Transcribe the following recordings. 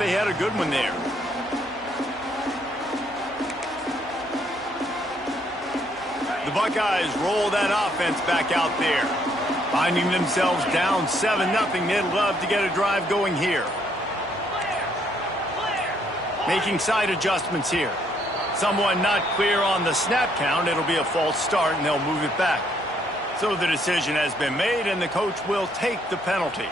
they had a good one there. The Buckeyes roll that offense back out there. Finding themselves down 7-0. They'd love to get a drive going here. Making side adjustments here. Someone not clear on the snap count. It'll be a false start, and they'll move it back. So the decision has been made, and the coach will take the penalty.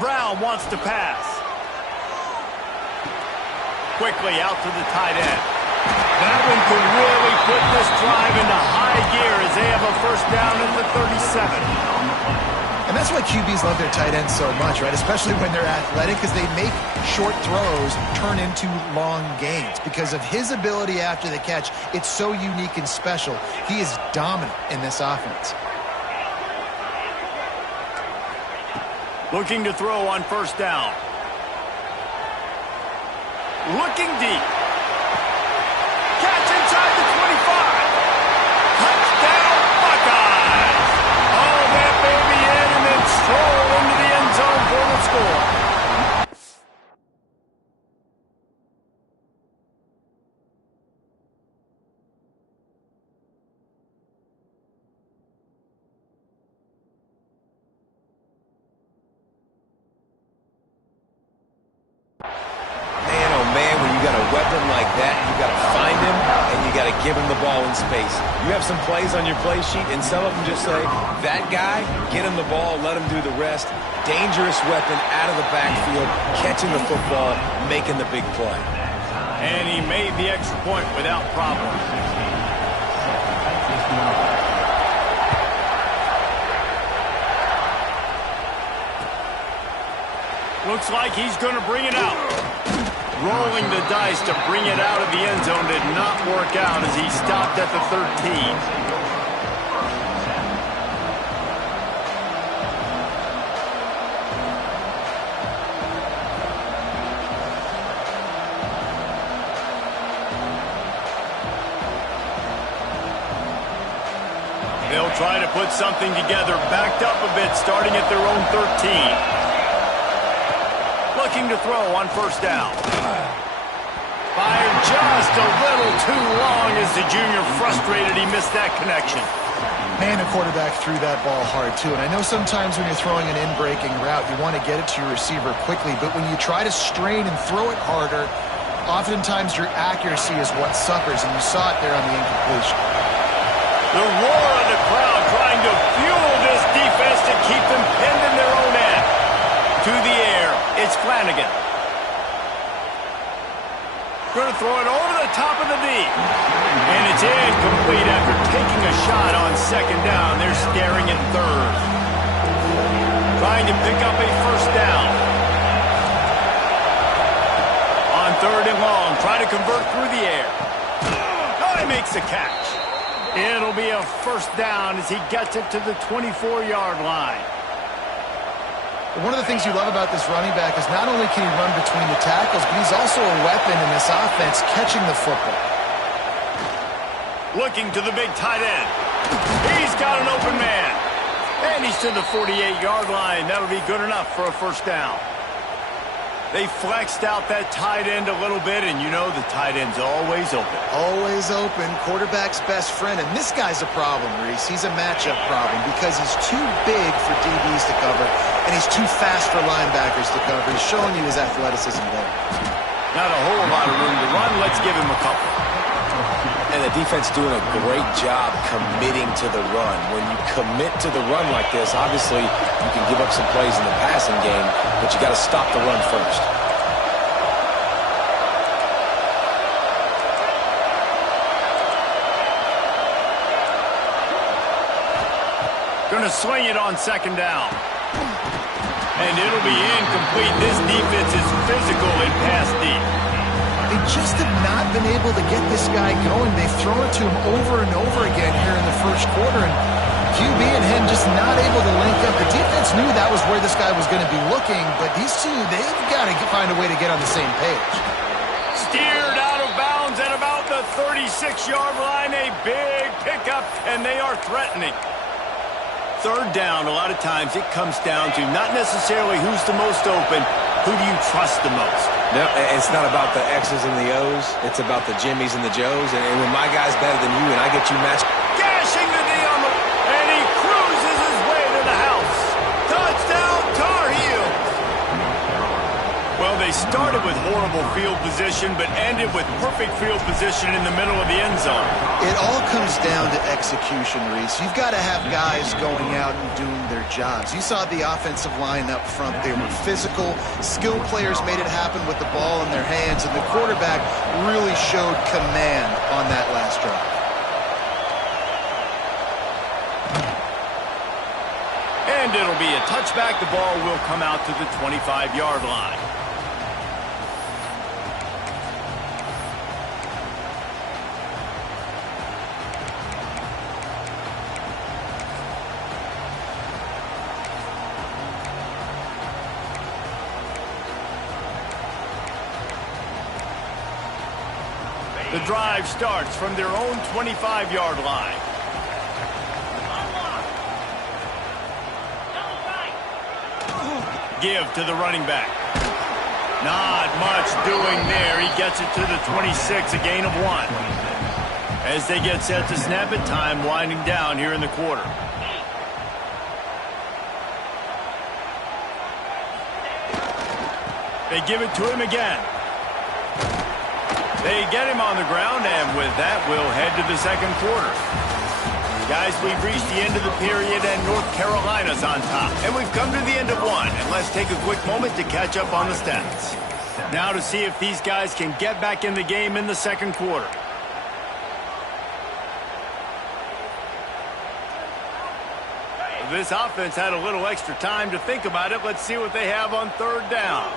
Brown wants to pass. Quickly out to the tight end. That one could really put this drive into high gear as they have a first down at the 37. And that's why QBs love their tight ends so much, right? Especially when they're athletic, because they make short throws turn into long gains. Because of his ability after the catch, it's so unique and special. He is dominant in this offense. Looking to throw on first down. Looking deep. Catch inside the 25. Touchdown, Buckeyes. Haul that baby in and then stroll into the end zone for the score. Give him the ball in space. You have some plays on your play sheet, and some of them just say, that guy, get him the ball, let him do the rest. Dangerous weapon out of the backfield, catching the football, making the big play. And he made the extra point without problem. Looks like he's going to bring it out. Rolling the dice to bring it out of the end zone did not work out as he stopped at the 13. They'll try to put something together, backed up a bit, starting at their own 13. Looking to throw on first down. Fired just a little too long as the junior frustrated he missed that connection. Man, the quarterback threw that ball hard, too. And I know sometimes when you're throwing an in-breaking route, you want to get it to your receiver quickly. But when you try to strain and throw it harder, oftentimes your accuracy is what suffers. And you saw it there on the incompletion. The roar of the crowd trying to fuel this defense to keep them pinned in their own end. To the air, it's Flanagan. Going to throw it over the top of the deep. And it's incomplete after taking a shot on second down. They're staring at third. Trying to pick up a first down. On third and long, try to convert through the air. Oh, he makes the catch. It'll be a first down as he gets it to the 24-yard line. One of the things you love about this running back is not only can he run between the tackles, but he's also a weapon in this offense catching the football. Looking to the big tight end. He's got an open man. And he's to the 48-yard line. That'll be good enough for a first down. They flexed out that tight end a little bit, and you know the tight end's always open. Always open. Quarterback's best friend. And this guy's a problem, Reese. He's a matchup problem because he's too big for DBs to cover, and he's too fast for linebackers to cover. He's showing you his athleticism there. Not a whole lot of room to run. Let's give him a couple. And the defense doing a great job committing to the run. When you commit to the run like this, obviously you can give up some plays in the passing game, but you got to stop the run first. Going to swing it on second down. And it'll be incomplete. This defense is physical and pass deep. They just have not been able to get this guy going. They've thrown it to him over and over again here in the first quarter, and QB and him just not able to link up. The defense knew that was where this guy was going to be looking, but these two, they've got to find a way to get on the same page. Steered out of bounds at about the 36-yard line. A big pickup, and they are threatening. Third down, a lot of times it comes down to not necessarily who's the most open, who do you trust the most? No, it's not about the X's and the O's. It's about the Jimmies and the Joes. And when my guy's better than you and I get you matched. Gashing the knee on the... and he cruises his way to the house. Touchdown, Tar Heels. Well, they started with horrible field position, but ended with perfect field position in the middle of the end zone. It all comes down to execution, Reese. You've got to have guys going out and doing their jobs. You saw the offensive line up front. They were physical. Skilled players made it happen with the ball in their hands, and the quarterback really showed command on that last drive. And it'll be a touchback. The ball will come out to the 25-yard line. The drive starts from their own 25-yard line. Give to the running back. Not much doing there. He gets it to the 26, a gain of 1. As they get set to snap it, time winding down here in the quarter. They give it to him again. They get him on the ground, and with that, we'll head to the second quarter. Guys, we've reached the end of the period, and North Carolina's on top. And we've come to the end of one, and let's take a quick moment to catch up on the stats. Now to see if these guys can get back in the game in the second quarter. This offense had a little extra time to think about it. Let's see what they have on third down.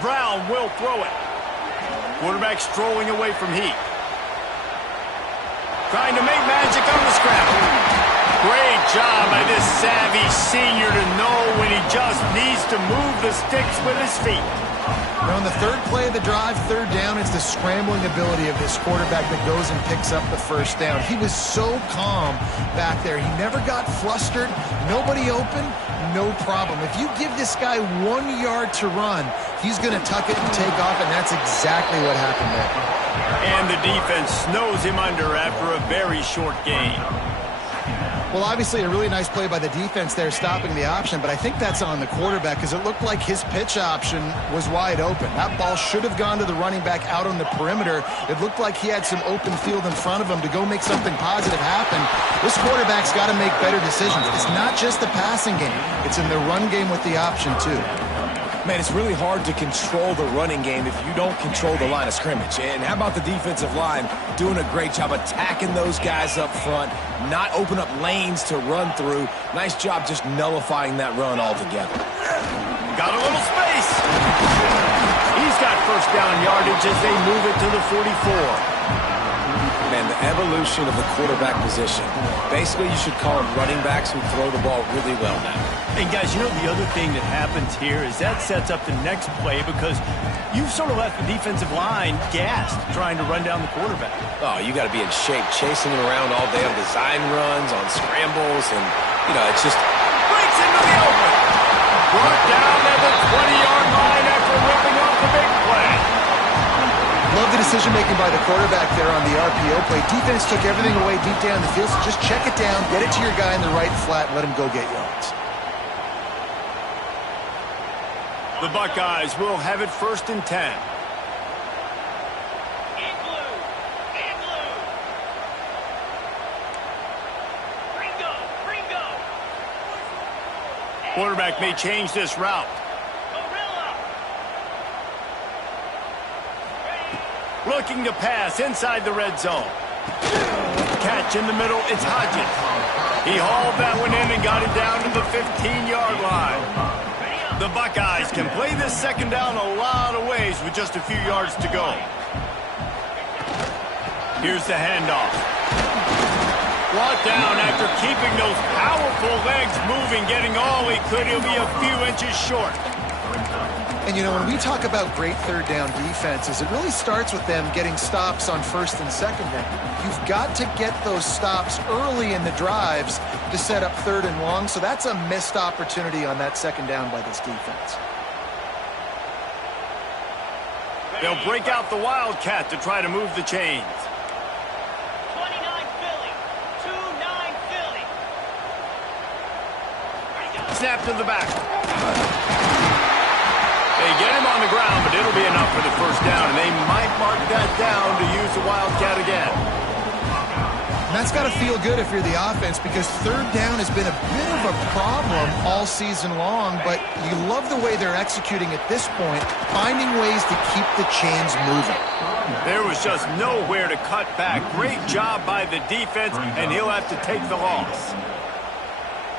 Brown will throw it. Quarterback strolling away from Heat. Trying to make magic on the scramble. Great job by this savvy senior to know when he just needs to move the sticks with his feet. Now on the third play of the drive, third down, it's the scrambling ability of this quarterback that goes and picks up the first down. He was so calm back there. He never got flustered. Nobody open, no problem. If you give this guy 1 yard to run, he's going to tuck it and take off, and that's exactly what happened there. And the defense snows him under after a very short gain. Well, obviously a really nice play by the defense there stopping the option, but I think that's on the quarterback because it looked like his pitch option was wide open. That ball should have gone to the running back out on the perimeter. It looked like he had some open field in front of him to go make something positive happen. This quarterback's got to make better decisions. It's not just the passing game. It's in the run game with the option, too. Man, it's really hard to control the running game if you don't control the line of scrimmage. And how about the defensive line doing a great job attacking those guys up front, not open up lanes to run through. Nice job just nullifying that run altogether. Got a little space. He's got first down yardage as they move it to the 44. Man, the evolution of the quarterback position. Basically, you should call them running backs who throw the ball really well now. And guys, you know the other thing that happens here is that sets up the next play because you've sort of left the defensive line gassed trying to run down the quarterback. Oh, you got to be in shape, chasing him around all day on design runs, on scrambles, and, you know, it's just... Breaks into the open. Brought down at the 20-yard line after ripping off the big play. Love the decision-making by the quarterback there on the RPO play. Defense took everything away deep down the field, so just check it down, get it to your guy in the right flat, and let him go get yards. The Buckeyes will have it 1st and 10. Quarterback may change this route. Looking to pass inside the red zone. Catch in the middle, it's Hodges. He hauled that one in and got it down to the 15-yard line. The Buckeyes can play this second down a lot of ways with just a few yards to go. Here's the handoff. Brought down after keeping those powerful legs moving, getting all he could. He'll be a few inches short. And, you know, when we talk about great third down defenses, it really starts with them getting stops on first and second down. You've got to get those stops early in the drives to set up third and long, so that's a missed opportunity on that second down by this defense. They'll break out the Wildcat to try to move the chains. 29 Philly, 2-9 Philly. Snap to the back. They get him on the ground, but it'll be enough for the first down, and they might mark that down to use the Wildcat again. And that's got to feel good if you're the offense, because third down has been a bit of a problem all season long, but you love the way they're executing at this point, finding ways to keep the chains moving. There was just nowhere to cut back. Great job by the defense, and he'll have to take the loss.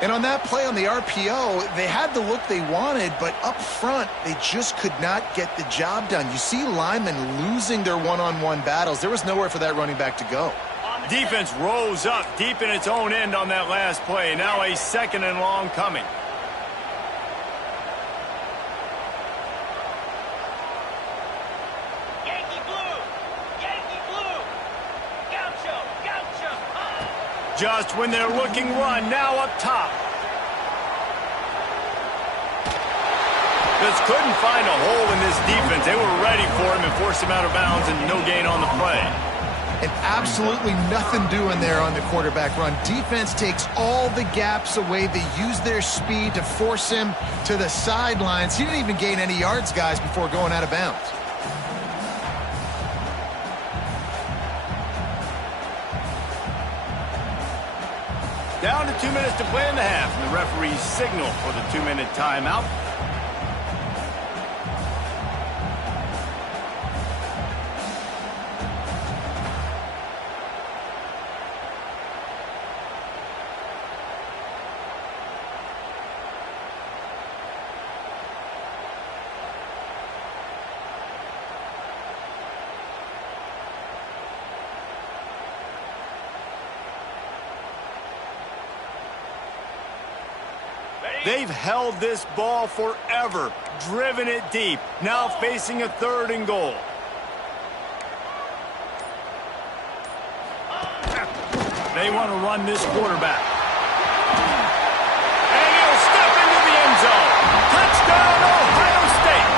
And on that play on the RPO, they had the look they wanted, but up front, they just could not get the job done. You see linemen losing their one-on-one battles. There was nowhere for that running back to go. Defense rose up deep in its own end on that last play. Now a second and long coming. Yankee blue, Yankee blue. Gaucho, Gaucho. Just when they're looking run, now up top. Just couldn't find a hole in this defense. They were ready for him and forced him out of bounds, and no gain on the play. And absolutely nothing doing there on the quarterback run. Defense takes all the gaps away. They use their speed to force him to the sidelines. He didn't even gain any yards, guys, before going out of bounds. Down to 2 minutes to play in the half, and the referee's signal for the 2-minute timeout. They've held this ball forever, driven it deep, now facing a third and goal. They want to run this quarterback. And he'll step into the end zone. Touchdown, Ohio State.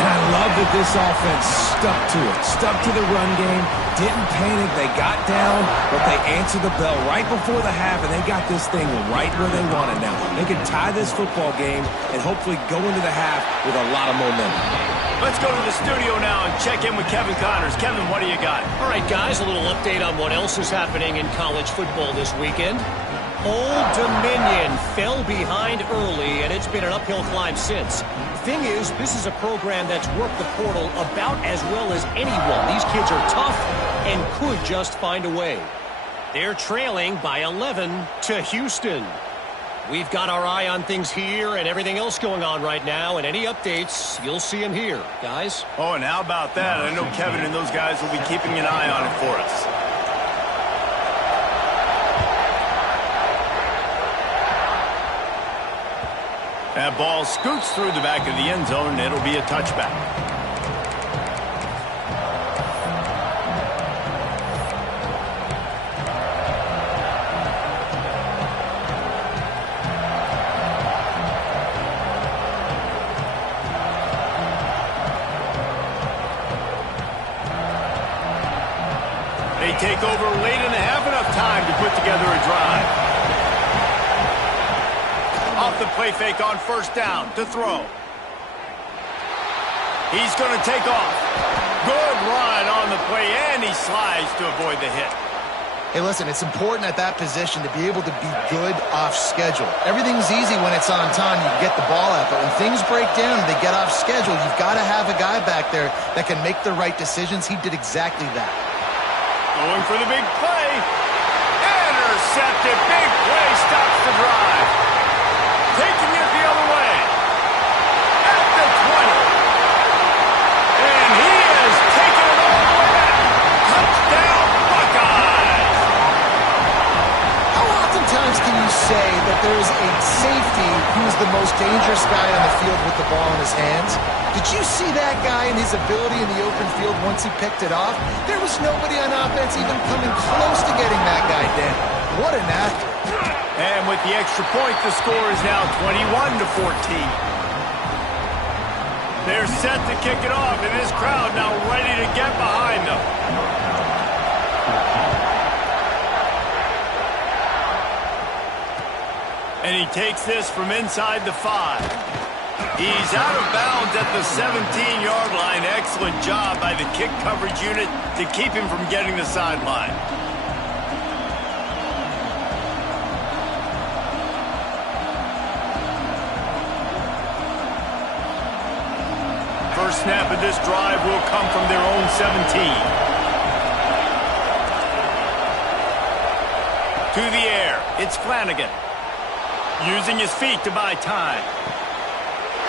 And I love that this offense stuck to it, stuck to the run game, didn't panic, they got down, but they answered the bell right before the half, and they got this thing right where they want it now. They can tie this football game and hopefully go into the half with a lot of momentum. Let's go to the studio now and check in with Kevin Connors. Kevin, what do you got? All right, guys, a little update on what else is happening in college football this weekend. Old Dominion fell behind early, and it's been an uphill climb since. Thing is, this is a program that's worked the portal about as well as anyone. These kids are tough and could just find a way. They're trailing by 11 to Houston. We've got our eye on things here and everything else going on right now, and any updates, you'll see them here, guys. Oh, and how about that? I know Kevin and those guys will be keeping an eye on it for us. That ball scoots through the back of the end zone, and it'll be a touchback. They take over late in the half, enough time to put together a drive. Off the play fake on first down to throw. He's going to take off. Good run on the play, and he slides to avoid the hit. Hey, listen, it's important at that position to be able to be good off schedule. Everything's easy when it's on time. You get the ball out, but when things break down and they get off schedule, you've got to have a guy back there that can make the right decisions. He did exactly that. Going for the big play. Intercepted. Big play stops the drive. Taking it the other way. most dangerous guy on the field with the ball in his hands. Did you see that guy and his ability in the open field once he picked it off? There was nobody on offense even coming close to getting that guy down. What an athlete. And with the extra point, the score is now 21-14. They're set to kick it off, and this crowd now ready to get behind them. And he takes this from inside the 5. He's out of bounds at the 17-yard line. Excellent job by the kick coverage unit to keep him from getting the sideline. First snap of this drive will come from their own 17. To the air, it's Flanagan. Using his feet to buy time.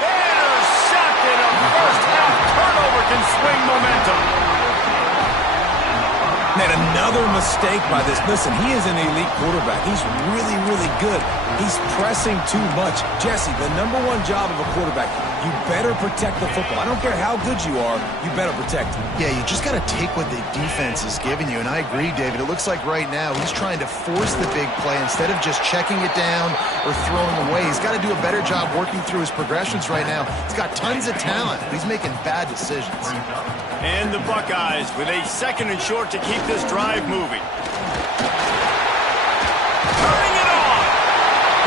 Intercepted. A first-half turnover can swing momentum. Man, another mistake by this. Listen, he is an elite quarterback. He's really, really good. He's pressing too much. Jesse, the #1 job of a quarterback, you better protect the football. I don't care how good you are, you better protect it. Yeah, you just got to take what the defense is giving you. And I agree, David. It looks like right now he's trying to force the big play instead of just checking it down or throwing away. He's got to do a better job working through his progressions right now. He's got tons of talent, but he's making bad decisions. And the Buckeyes with a 2nd and short to keep this drive moving. Turning it on.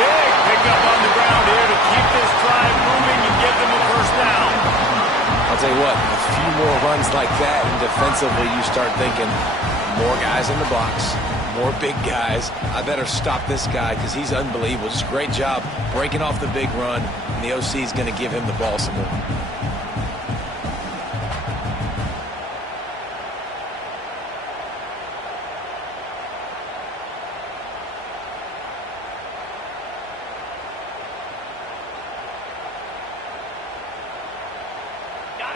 Big pickup on the ground here to keep this drive moving and give them a first down. I'll tell you what, a few more runs like that, and defensively you start thinking, more guys in the box, more big guys. I better stop this guy because he's unbelievable. Just a great job breaking off the big run, and the OC is going to give him the ball some more.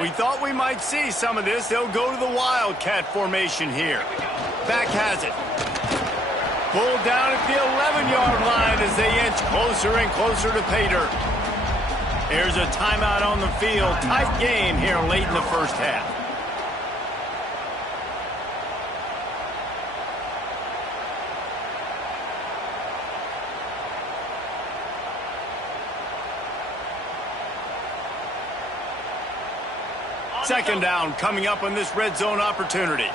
We thought we might see some of this. They'll go to the Wildcat formation here. Back has it. Pulled down at the 11-yard line as they inch closer and closer to pay dirt. There's a timeout on the field. Tight game here late in the first half. Second down coming up on this red zone opportunity.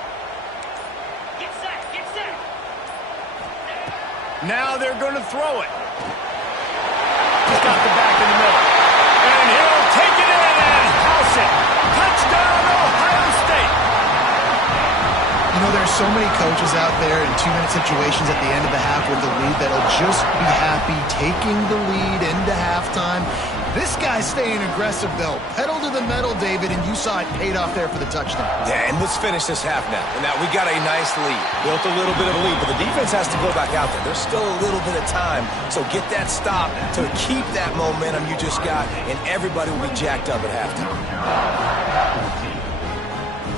Get set, get set. Now they're going to throw it. He's got the back in the middle. And he'll take it in and house it. Touchdown, Ohio State. You know, there's so many coaches out there in 2-minute situations at the end of the half with the lead that'll just be happy taking the lead into halftime. This guy's staying aggressive, though. Pedal to the metal, David, and you saw it paid off there for the touchdown. Yeah, and let's finish this half now. And now we got a nice lead. Built a little bit of a lead, but the defense has to go back out there. There's still a little bit of time. So get that stop to keep that momentum you just got, and everybody will be jacked up at halftime.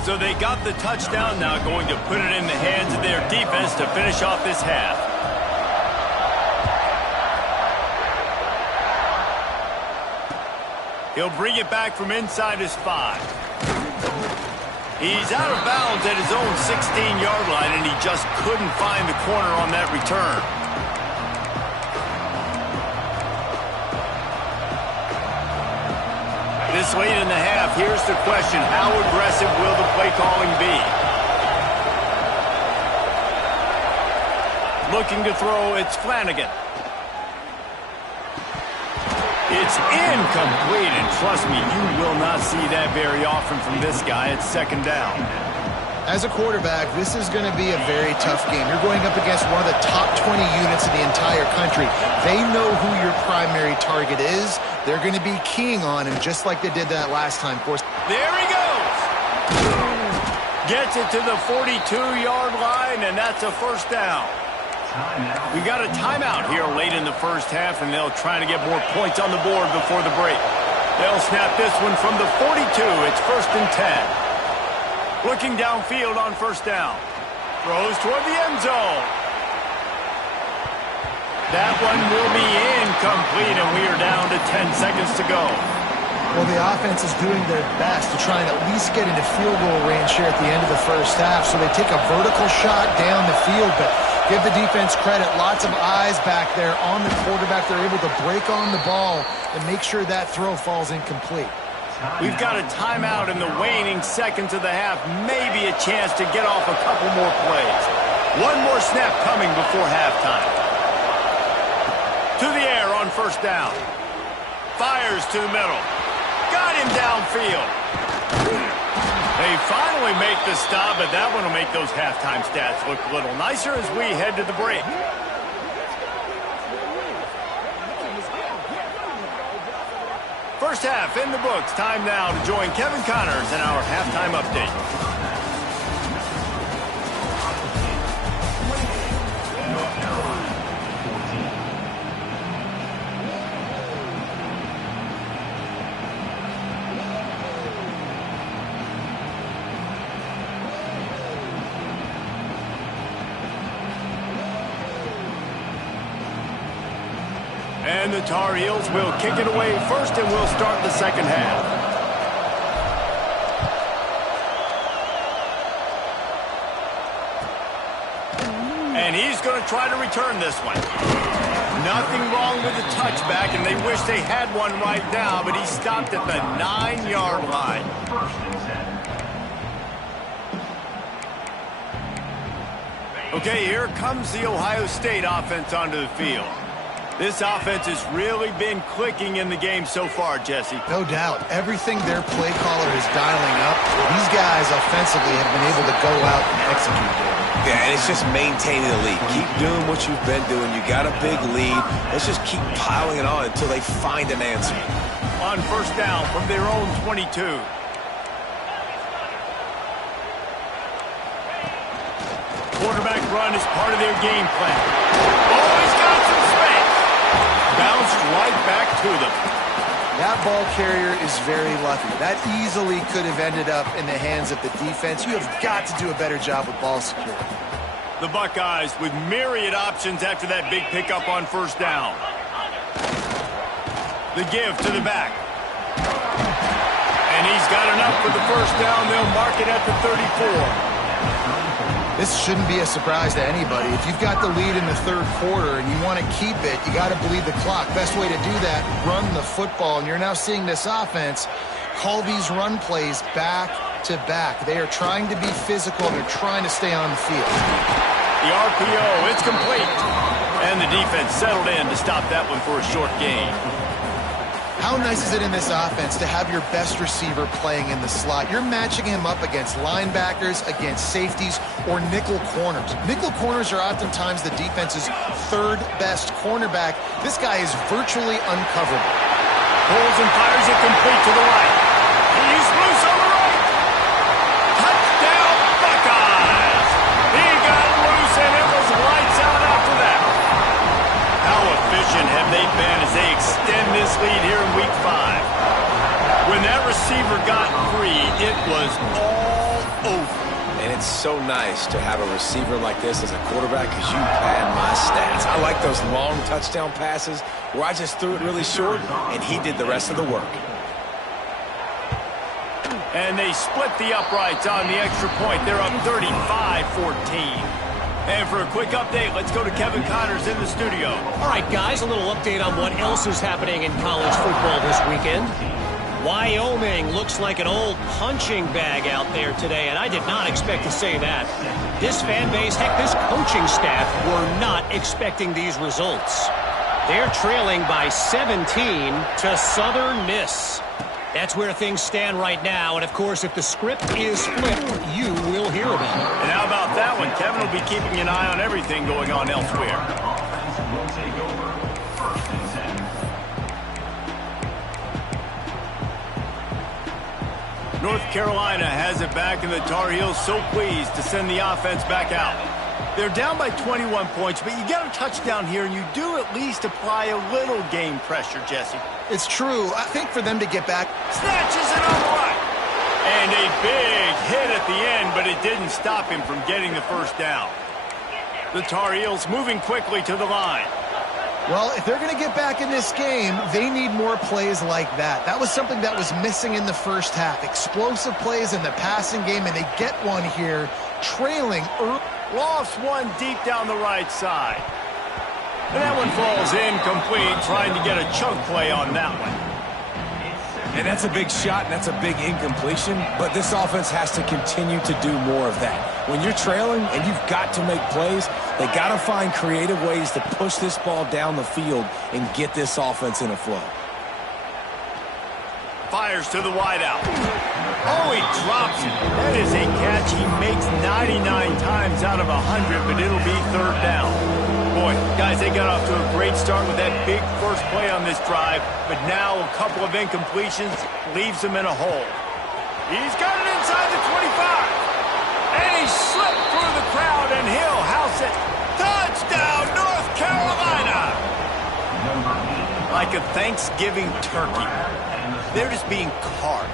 So they got the touchdown, now going to put it in the hands of their defense to finish off this half. He'll bring it back from inside his 5. He's out of bounds at his own 16-yard line, and he just couldn't find the corner on that return. This late in the half, here's the question. How aggressive will the play calling be? Looking to throw, it's Flanagan. It's incomplete, and trust me, you will not see that very often from this guy. It's second down. As a quarterback, this is going to be a very tough game. You're going up against one of the top 20 units in the entire country. They know who your primary target is. They're going to be keying on him, just like they did that last time. Of course. There he goes. Gets it to the 42-yard line, and that's a first down. We got a timeout here late in the first half, and they'll try to get more points on the board before the break. They'll snap this one from the 42. It's 1st and 10. Looking downfield on first down. Throws toward the end zone. That one will be incomplete, and we are down to 10 seconds to go. Well, the offense is doing their best to try and at least get into field goal range here at the end of the first half. So they take a vertical shot down the field, but give the defense credit. Lots of eyes back there on the quarterback. They're able to break on the ball and make sure that throw falls incomplete. We've got a timeout in the waning seconds of the half. Maybe a chance to get off a couple more plays. One more snap coming before halftime. To the air on first down. Fires to the middle. Got him downfield. They finally make the stop, but that one will make those halftime stats look a little nicer as we head to the break. First half in the books. Time now to join Kevin Connors in our halftime update. And the Tar Heels will kick it away first, and we'll start the second half. And he's going to try to return this one. Nothing wrong with the touchback, and they wish they had one right now, but he stopped at the 9-yard line. Okay, here comes the Ohio State offense onto the field. This offense has really been clicking in the game so far, Jesse. No doubt. Everything their play caller is dialing up, these guys offensively have been able to go out and execute there. Yeah, and it's just maintaining the lead. Keep doing what you've been doing. You got a big lead. Let's just keep piling it on until they find an answer. On first down from their own 22. Quarterback run is part of their game plan. Oh, he's got some space. Bounced right back to them. That ball carrier is very lucky. That easily could have ended up in the hands of the defense. You have got to do a better job with ball security. The Buckeyes with myriad options after that big pickup on first down. The give to the back. And he's got enough for the first down. They'll mark it at the 34. This shouldn't be a surprise to anybody. If you've got the lead in the third quarter and you want to keep it, you got to bleed the clock. Best way to do that, run the football. And you're now seeing this offense call these run plays back to back. They are trying to be physical, and they're trying to stay on the field. The RPO, it's complete. And the defense settled in to stop that one for a short gain. How nice is it in this offense to have your best receiver playing in the slot? You're matching him up against linebackers, against safeties, or nickel corners. Nickel corners are oftentimes the defense's third best cornerback. This guy is virtually uncoverable. Pulls and fires it complete to the right. He's loose on the right. Touchdown, Buckeyes. He got loose, and it was lights out after that. How efficient have they been as they extend this lead here in Week 5? When that receiver got free, it was all over. And it's so nice to have a receiver like this as a quarterback because you pad my stats. I like those long touchdown passes where I just threw it really short and he did the rest of the work. And they split the uprights on the extra point. They're up 35-14. And for a quick update, let's go to Kevin Connors in the studio. All right, guys, a little update on what else is happening in college football this weekend. Wyoming looks like an old punching bag out there today, and I did not expect to say that. This fan base, heck, this coaching staff were not expecting these results. They're trailing by 17 to Southern Miss. That's where things stand right now, and of course, if the script is flipped, you will hear about it. And how about that one? Kevin will be keeping an eye on everything going on elsewhere. North Carolina has it back, and the Tar Heels so pleased to send the offense back out. They're down by 21 points, but you get a touchdown here, and you do at least apply a little game pressure, Jesse. It's true. I think for them to get back. Snatches it on the right. And a big hit at the end, but it didn't stop him from getting the first down. The Tar Heels moving quickly to the line. Well, if they're going to get back in this game, they need more plays like that. That was something that was missing in the first half. Explosive plays in the passing game, and they get one here, trailing early. Lost one deep down the right side. And that one falls incomplete, trying to get a chunk play on that one. And that's a big shot, and that's a big incompletion, but this offense has to continue to do more of that. When you're trailing and you've got to make plays, they got to find creative ways to push this ball down the field and get this offense in a flow. Fires to the wideout. Oh, he drops it. That is a catch he makes 99 times out of 100, but it'll be third down. Boy, guys, they got off to a great start with that big first play on this drive, but now a couple of incompletions leaves them in a hole. He's got it inside the 25. And he slipped through the crowd, and he'll house it. Touchdown, North Carolina! Like a Thanksgiving turkey. They're just being carved.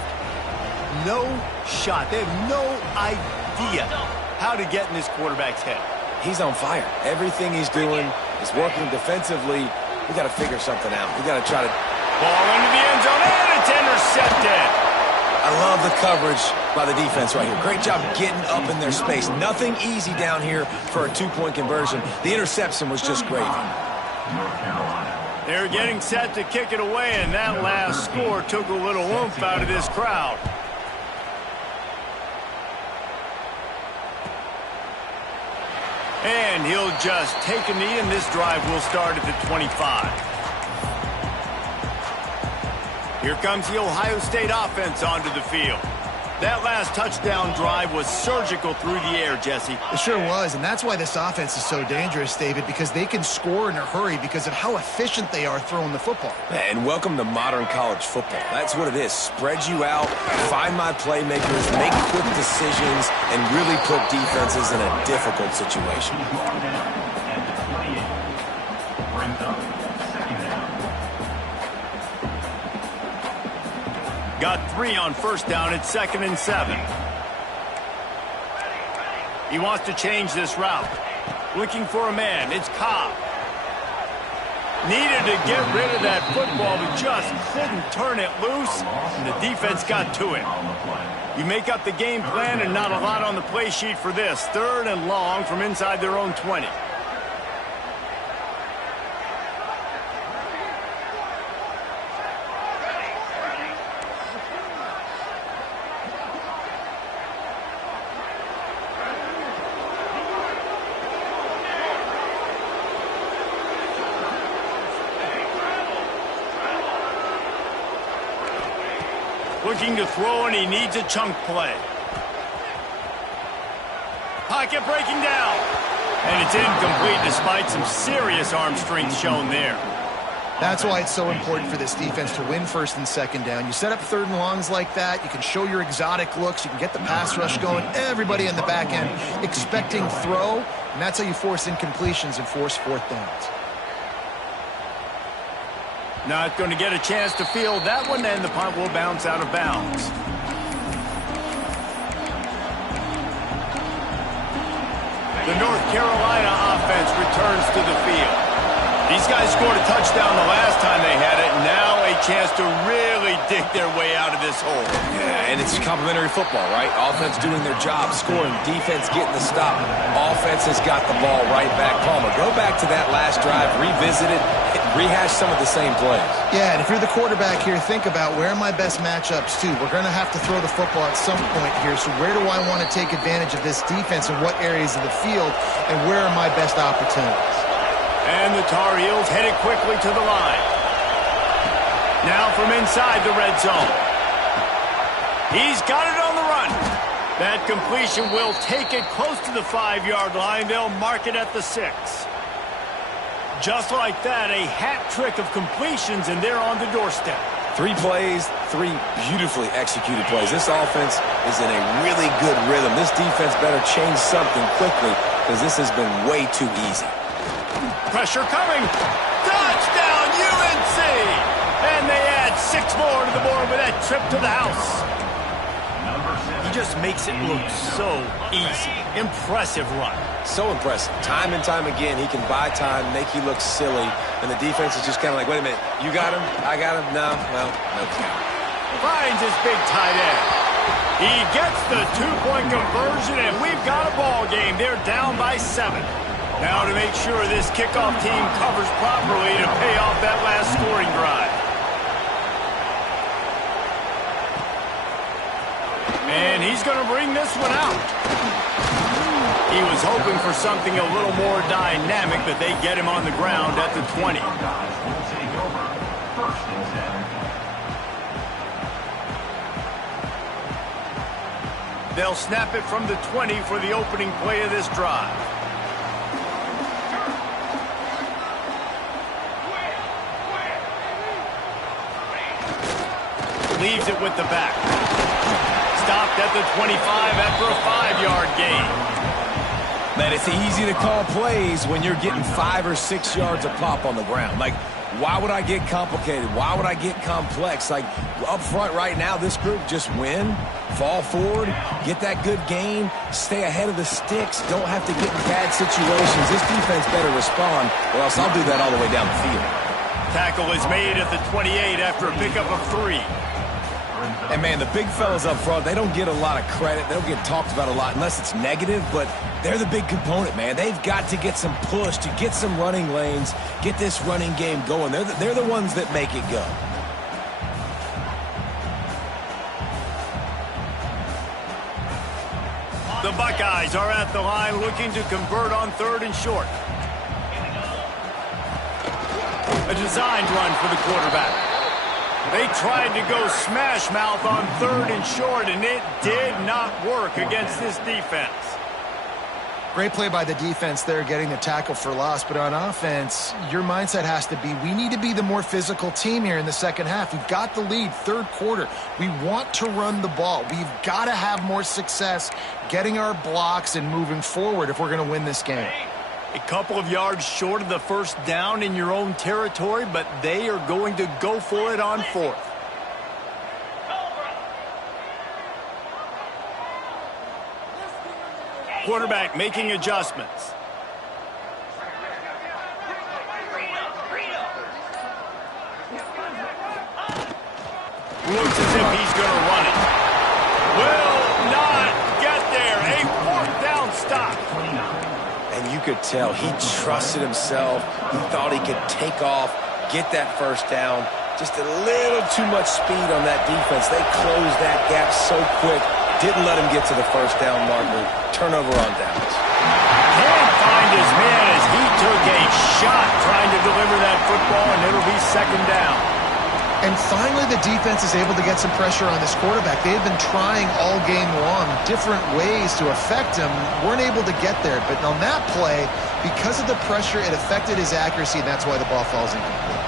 No shot. They have no idea how to get in this quarterback's head. He's on fire. Everything he's doing is working defensively. We got to figure something out. We got to try to... Ball into the end zone, and it's intercepted. I love the coverage by the defense right here. Great job getting up in their space. Nothing easy down here for a two-point conversion. The interception was just great. They're getting set to kick it away, and that last score took a little oomph out of this crowd. And he'll just take a knee, and this drive will start at the 25. Here comes the Ohio State offense onto the field. That last touchdown drive was surgical through the air, Jesse. It sure was, and that's why this offense is so dangerous, David, because they can score in a hurry because of how efficient they are throwing the football. And welcome to modern college football. That's what it is. Spread you out, find my playmakers, make quick decisions, and really put defenses in a difficult situation. Got 3 on first down at 2nd and 7. He wants to change this route. Looking for a man. It's Cobb. Needed to get rid of that football, but just couldn't turn it loose, and the defense got to it. You make up the game plan, and not a lot on the play sheet for this. 3rd and long from inside their own 20. Looking to throw, and he needs a chunk play. Pocket breaking down. And it's incomplete despite some serious arm strength shown there. That's why it's so important for this defense to win 1st and 2nd down. You set up 3rd and longs like that. You can show your exotic looks. You can get the pass rush going. Everybody in the back end expecting throw, and that's how you force incompletions and force 4th downs. Not going to get a chance to field that one, and the punt will bounce out of bounds. The North Carolina offense returns to the field. These guys scored a touchdown the last time they had it. Now a chance to really dig their way out of this hole. Yeah, and it's complimentary football, right? Offense doing their job, scoring, defense getting the stop. Offense has got the ball right back. Palmer, go back to that last drive, revisit it, rehash some of the same plays. Yeah, and if you're the quarterback here, think about where are my best matchups too. We're going to have to throw the football at some point here, so where do I want to take advantage of this defense and what areas of the field, and where are my best opportunities? And the Tar Heels headed quickly to the line. Now from inside the red zone. He's got it on the run. That completion will take it close to the 5-yard line. They'll mark it at the 6. Just like that, a hat trick of completions, and they're on the doorstep. 3 plays, 3 beautifully executed plays. This offense is in a really good rhythm. This defense better change something quickly because this has been way too easy. Pressure coming. Touchdown, UNC! And they add 6 more to the board with that trip to the house. He just makes it look so easy. Impressive run. So impressive. Time and time again, he can buy time, make you look silly, and the defense is just kind of like, wait a minute, you got him? I got him? No, well, no count. Finds his big tight end. He gets the two-point conversion, and we've got a ball game. They're down by 7. Now to make sure this kickoff team covers properly to pay off that last scoring drive. And he's going to bring this one out. He was hoping for something a little more dynamic, but they get him on the ground at the 20. They'll snap it from the 20 for the opening play of this drive. Leaves it with the back. Stopped at the 25 after a 5-yard gain. Man, it's easy to call plays when you're getting 5 or 6 yards of pop on the ground. Like, why would I get complicated? Why would I get complex? Like, up front right now, this group just win, fall forward, get that good gain, stay ahead of the sticks, don't have to get in bad situations. This defense better respond, or else I'll do that all the way down the field. Tackle is made at the 28 after a pickup of 3. And, man, the big fellas up front, they don't get a lot of credit. They don't get talked about a lot unless it's negative, but they're the big component, man. They've got to get some push, to get some running lanes, get this running game going. They're the ones that make it go. The Buckeyes are at the line looking to convert on 3rd and short. A designed run for the quarterback. They tried to go smash mouth on 3rd and short, and it did not work against this defense. Great play by the defense there, getting the tackle for loss. But on offense, your mindset has to be, we need to be the more physical team here in the second half. We've got the lead, 3rd quarter. We want to run the ball. We've got to have more success getting our blocks and moving forward if we're going to win this game. A couple of yards short of the first down in your own territory, but they are going to go for it on 4th. Quarterback making adjustments. Looks as if he's going to run it. Will not get there. A 4th down stop. And you could tell he trusted himself. He thought he could take off, get that first down. Just a little too much speed on that defense. They closed that gap so quick. Didn't let him get to the first down marker. Turnover on downs. Can't find his man as he took a shot trying to deliver that football, and it'll be 2nd down. And finally, the defense is able to get some pressure on this quarterback. They've been trying all game long different ways to affect him. Weren't able to get there. But on that play, because of the pressure, it affected his accuracy, and that's why the ball falls incomplete.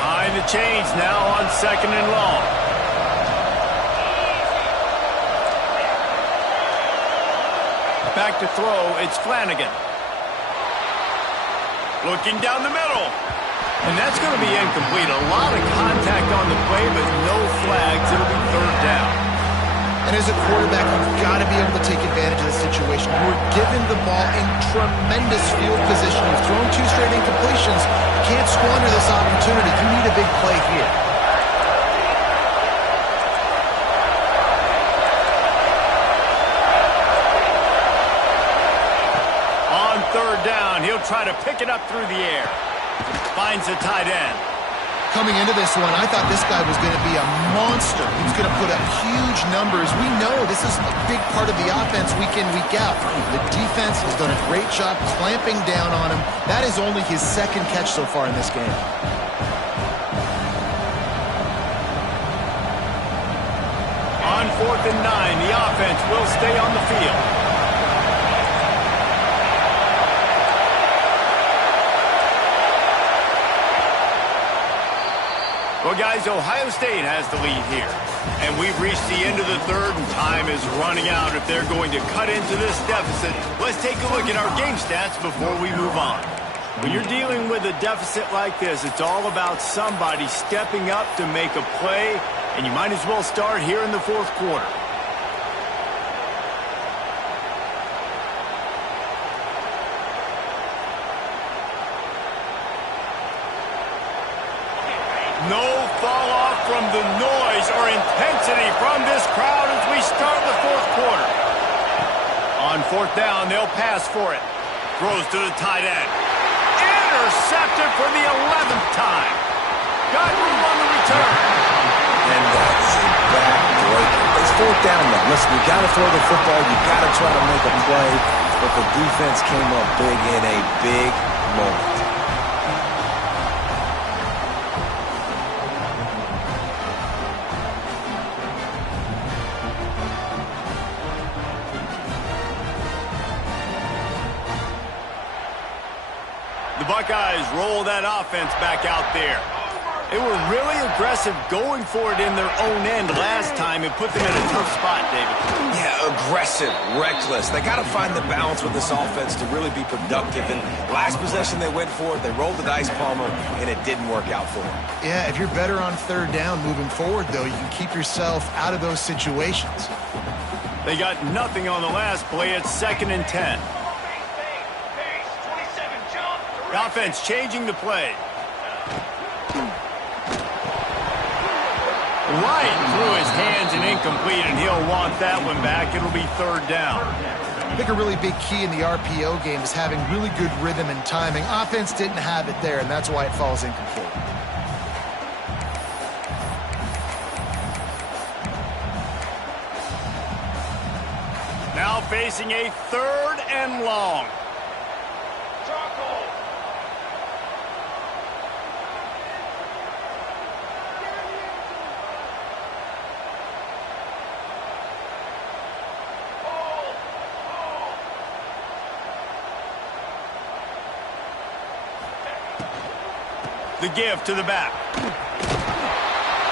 Behind the chains now on 2nd and long. Back to throw, it's Flanagan. Looking down the middle. And that's going to be incomplete. A lot of contact on the play, but no flags. It'll be 3rd down. And as a quarterback, you've got to be able to take advantage of the situation. You were given the ball in tremendous field position. You've thrown 2 straight incompletions. You can't squander this opportunity. You need a big play here. On 3rd down, he'll try to pick it up through the air. Finds a tight end. Coming into this one, I thought this guy was going to be a monster. He was going to put up huge numbers. We know this is a big part of the offense week in, week out. The defense has done a great job clamping down on him. That is only his 2nd catch so far in this game. On 4th and 9, the offense will stay on the field. Well, guys, Ohio State has the lead here. And we've reached the end of the 3rd, and time is running out if they're going to cut into this deficit. Let's take a look at our game stats before we move on. When you're dealing with a deficit like this, it's all about somebody stepping up to make a play, and you might as well start here in the 4th quarter. or intensity from this crowd as we start the fourth quarter. On fourth down, they'll pass for it. Throws to the tight end. Intercepted for the 11th time. Got room on the return. And that is a back-breaker. It's fourth down, though. Listen, you got to throw the football. You got to try to make a play. But the defense came up big in a big moment. The Buckeyes roll that offense back out there. They were really aggressive going for it in their own end last time and put them in a tough spot, David. Yeah, aggressive, reckless. They got to find the balance with this offense to really be productive. And last possession they went for it, they rolled the dice, Palmer, and it didn't work out for them. Yeah, if you're better on third down moving forward, though, you can keep yourself out of those situations. They got nothing on the last play. It's 2nd and 10. The offense changing the play. Right through his hands and incomplete, and he'll want that one back. It'll be 3rd down. I think a really big key in the RPO game is having really good rhythm and timing. Offense didn't have it there, and that's why it falls incomplete. Now facing a 3rd and long. The give to the back.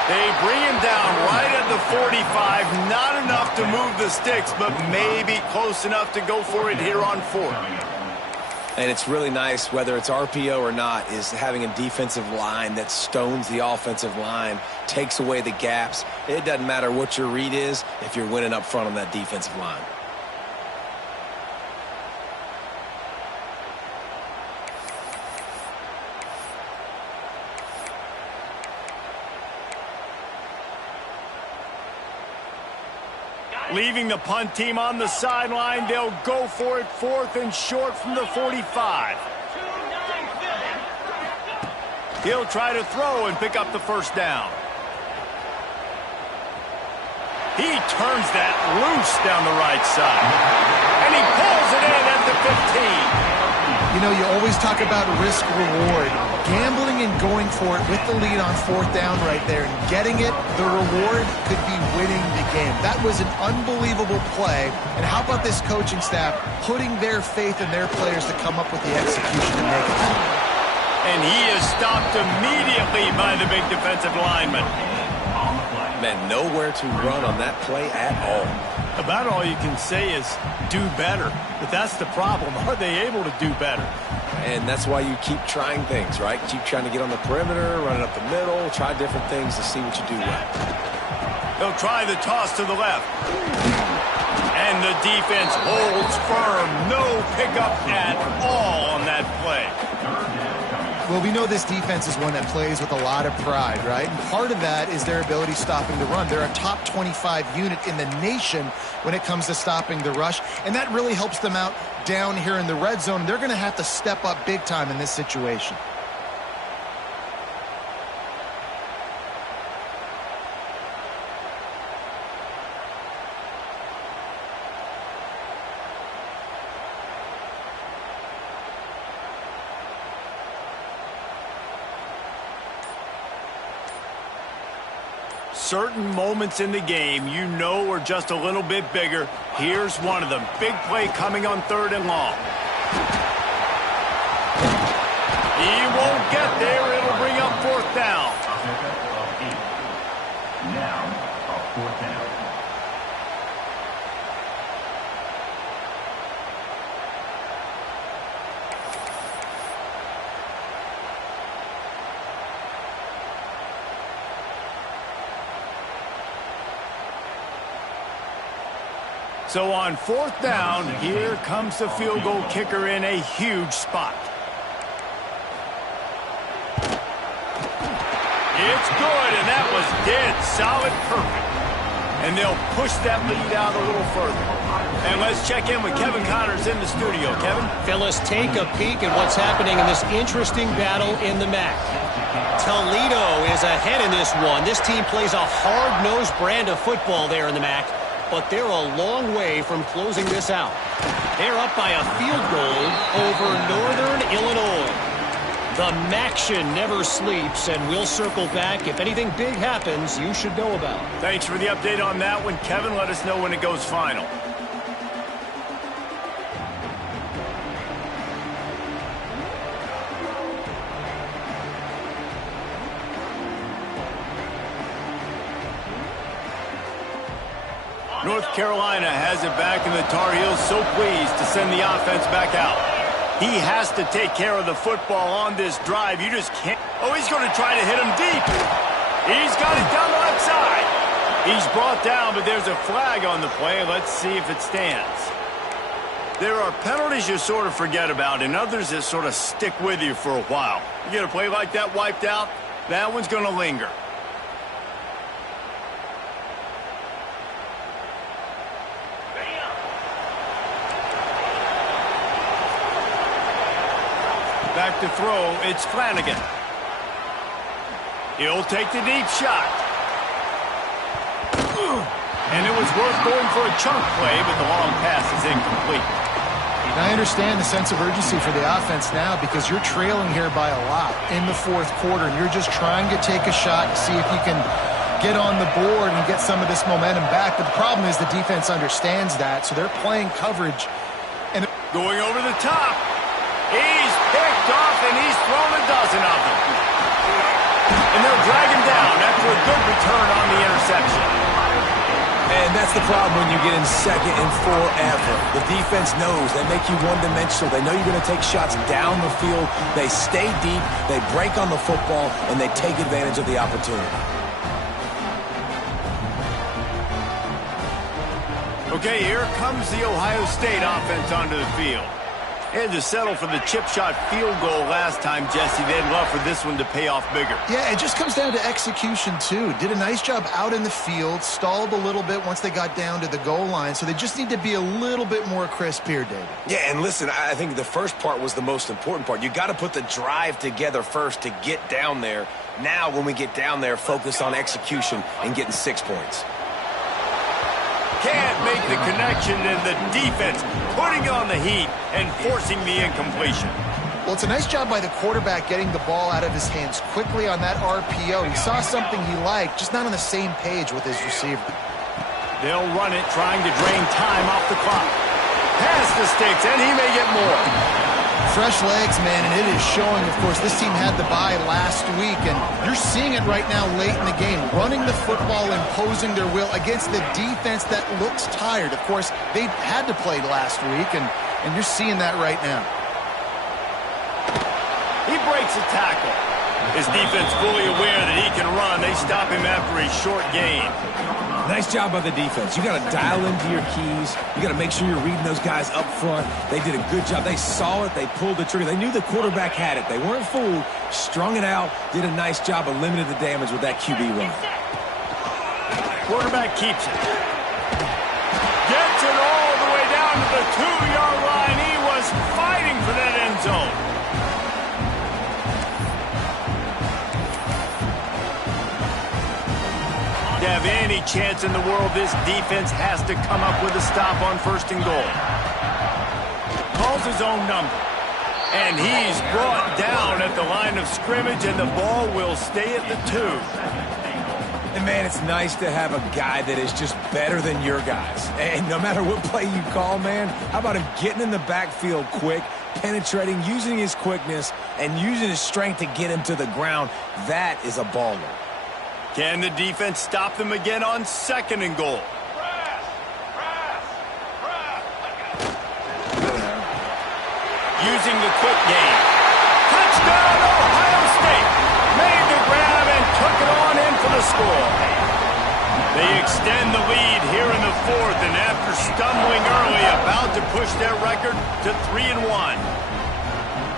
They bring him down right at the 45. Not enough to move the sticks, but maybe close enough to go for it here on 4th. And it's really nice, whether it's RPO or not, is having a defensive line that stones the offensive line, takes away the gaps. It doesn't matter what your read is if you're winning up front on that defensive line. Leaving the punt team on the sideline, they'll go for it 4th and short from the 45. He'll try to throw and pick up the 1st down. He turns that loose down the right side. And he pulls it in at the 15. You know, you always talk about risk-reward. Gambling and going for it with the lead on 4th down right there and getting it, the reward could be winning the game. That was an unbelievable play. And how about this coaching staff putting their faith in their players to come up with the execution to make it happen? And he is stopped immediately by the big defensive lineman. Man, nowhere to run on that play at all. About all you can say is do better. But that's the problem. Are they able to do better? And that's why you keep trying things, right? Keep trying to get on the perimeter, run it up the middle, try different things to see what you do well. They'll try the toss to the left. And the defense holds firm. No pickup at all on that play. Well, we know this defense is one that plays with a lot of pride, right? And part of that is their ability stopping the run. They're a top 25 unit in the nation when it comes to stopping the rush, and that really helps them out down here in the red zone. They're going to have to step up big time in this situation. Certain moments in the game you know are just a little bit bigger. Here's one of them. Big play coming on 3rd and long. He won't get there. It'll bring up 4th down. Now, a 4th down. So on 4th down, here comes the field goal kicker in a huge spot. It's good, and that was dead solid perfect. And they'll push that lead out a little further. And let's check in with Kevin Connors in the studio. Kevin? Fellas, take a peek at what's happening in this interesting battle in the MAC. Toledo is ahead in this one. This team plays a hard-nosed brand of football there in the MAC, but they're a long way from closing this out. They're up by a field goal over Northern Illinois. The MACtion never sleeps, and we'll circle back. If anything big happens, you should know about it. Thanks for the update on that one, Kevin. Let us know when it goes final. North Carolina has it back, and the Tar Heels so pleased to send the offense back out. He has to take care of the football on this drive. You just can't. Oh, he's going to try to hit him deep. He's got it down the left side. He's brought down, but there's a flag on the play. Let's see if it stands. There are penalties you sort of forget about, and others that sort of stick with you for a while. You get a play like that wiped out, that one's going to linger. Back to throw, it's Flanagan. He'll take the deep shot. And it was worth going for a chunk play, but the long pass is incomplete. And I understand the sense of urgency for the offense now because you're trailing here by a lot in the fourth quarter, and you're just trying to take a shot to see if you can get on the board and get some of this momentum back. But the problem is the defense understands that, so they're playing coverage. And going over the top. He's picked off, and he's thrown a dozen of them. And they'll drag him down after a good return on the interception. And that's the problem when you get in second and forever. The defense knows they make you one-dimensional. They know you're going to take shots down the field. They stay deep, they break on the football, and they take advantage of the opportunity. Okay, here comes the Ohio State offense onto the field. They had to settle for the chip shot field goal last time, Jesse. They'd love for this one to pay off bigger. yeah, it just comes down to execution, too. Did a nice job out in the field, stalled a little bit once they got down to the goal line, so they just need to be a little bit more crisp here, David. Yeah, and listen, I think the first part was the most important part. You got to put the drive together first to get down there. Now, when we get down there, focus on execution and getting 6 points. Can't make the connection, and the defense putting on the heat and forcing the incompletion. Well, it's a nice job by the quarterback getting the ball out of his hands quickly on that RPO. He saw something he liked, just not on the same page with his receiver. They'll run it, trying to drain time off the clock. Pass the sticks, and he may get more. Fresh legs, man, and it is showing. Of course, this team had the bye last week, and you're seeing it right now late in the game. Running the football, imposing their will against the defense that looks tired. Of course, they had to play last week, and you're seeing that right now. He breaks a tackle. His defense fully aware that he can run. They stop him after a short gain. Nice job by the defense. You got to dial into your keys. You got to make sure you're reading those guys up front. They did a good job. They saw it. They pulled the trigger. They knew the quarterback had it. They weren't fooled. Strung it out. Did a nice job of limiting the damage with that QB run. Quarterback keeps it. Gets it all the way down to the 2-yard line. He was fighting for that end zone. To have any chance in the world, this defense has to come up with a stop on 1st and goal. Calls his own number. And he's brought down at the line of scrimmage, and the ball will stay at the 2. And, man, it's nice to have a guy that is just better than your guys. And no matter what play you call, man, how about him getting in the backfield quick, penetrating, using his quickness, and using his strength to get him to the ground? That is a baller. Can the defense stop them again on 2nd and goal? Using the quick game. Touchdown, Ohio State! Made the grab and took it on in for the score. They extend the lead here in the 4th, and after stumbling early, about to push their record to 3-1.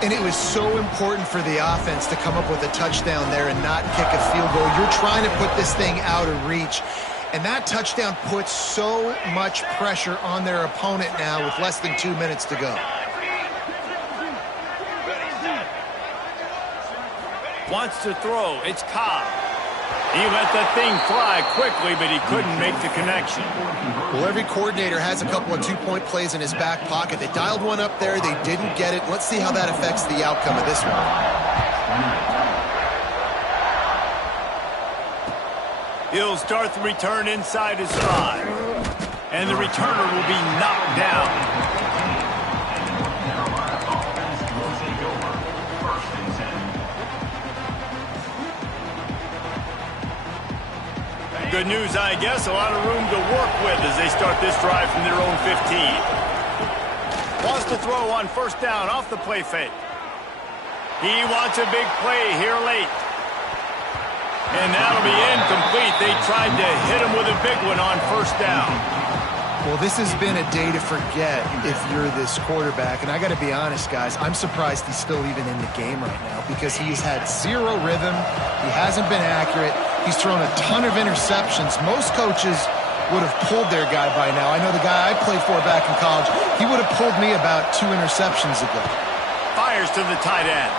And it was so important for the offense to come up with a touchdown there and not kick a field goal. You're trying to put this thing out of reach. And that touchdown puts so much pressure on their opponent now with less than 2 minutes to go. Wants to throw. It's Cobb. He let that thing fly quickly, but he couldn't make the connection. Well, every coordinator has a couple of two-point plays in his back pocket. They dialed one up there. They didn't get it. Let's see how that affects the outcome of this one. He'll start the return inside his 5. And the returner will be knocked down. Good news, I guess. A lot of room to work with as they start this drive from their own 15. Wants to throw on first down off the play fake. He wants a big play here late. And that'll be incomplete. They tried to hit him with a big one on first down. Well, this has been a day to forget if you're this quarterback. And I got to be honest, guys, I'm surprised he's still even in the game right now because he's had zero rhythm. He hasn't been accurate. He's thrown a ton of interceptions. Most coaches would have pulled their guy by now. I know the guy I played for back in college, he would have pulled me about 2 interceptions ago. Fires to the tight end.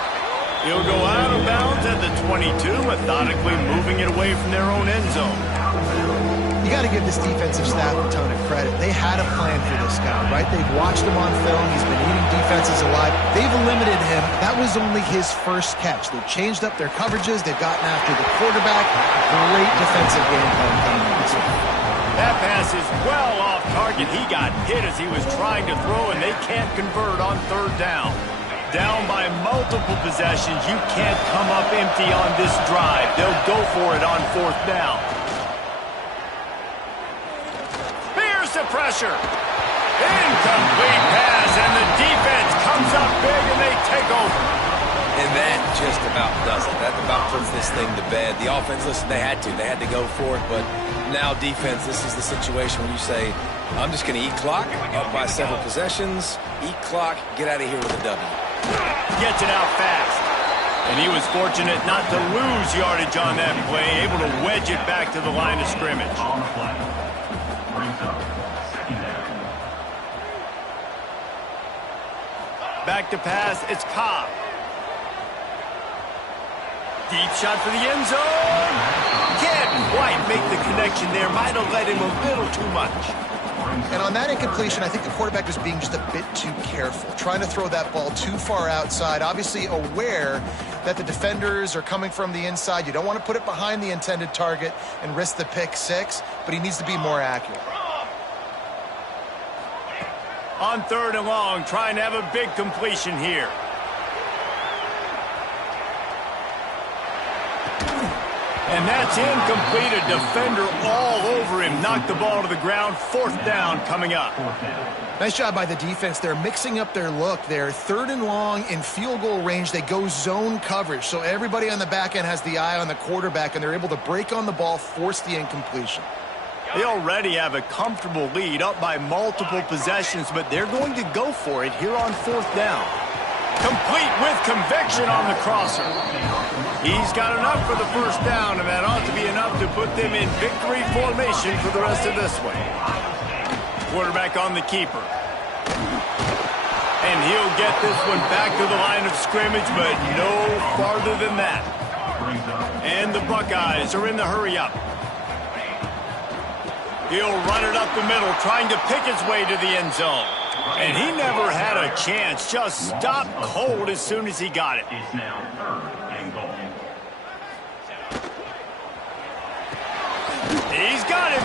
He'll go out of bounds at the 22, methodically moving it away from their own end zone. You got to give this defensive staff a ton of credit. They had a plan for this guy, right? They've watched him on film. He's been eating defenses alive. They've limited him. That was only his first catch. They've changed up their coverages. They've gotten after the quarterback. Great defensive game plan coming in this one. That pass is well off target. He got hit as he was trying to throw, and they can't convert on third down. Down by multiple possessions. You can't come up empty on this drive. They'll go for it on fourth down. The pressure. Incomplete pass, and the defense comes up big, and they take over. And that just about does it. That about puts this thing to bed. The offense, listen, they had to go for it, but now defense, this is the situation where you say, I'm just going to eat clock, up by several possessions, eat clock, get out of here with a W. Gets it out fast. And he was fortunate not to lose yardage on that play, able to wedge it back to the line of scrimmage. Back to pass, it's Cobb. Deep shot for the end zone. Can't quite make the connection there. Might have let him a little too much. And on that incompletion, I think the quarterback was being just a bit too careful, trying to throw that ball too far outside, obviously aware that the defenders are coming from the inside. You don't want to put it behind the intended target and risk the pick six, but he needs to be more accurate. On third and long, trying to have a big completion here. And that's incomplete. A defender all over him. Knocked the ball to the ground. Fourth down coming up. Nice job by the defense. They're mixing up their look there. Third and long in field goal range. They go zone coverage. So everybody on the back end has the eye on the quarterback, and they're able to break on the ball, force the incompletion. They already have a comfortable lead, up by multiple possessions, but they're going to go for it here on fourth down. Complete with conviction on the crosser. He's got enough for the first down, and that ought to be enough to put them in victory formation for the rest of this one. Quarterback on the keeper. And he'll get this one back to the line of scrimmage, but no farther than that. And the Buckeyes are in the hurry-up. He'll run it up the middle, trying to pick his way to the end zone. And he never had a chance. Just stopped cold as soon as he got it. Is now third and goal. He's got him.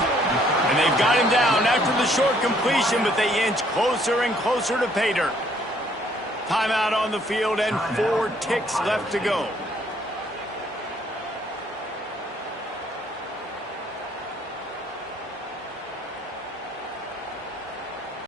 And they've got him down after the short completion, but they inch closer and closer to pay dirt. Timeout on the field and 4 ticks left to go.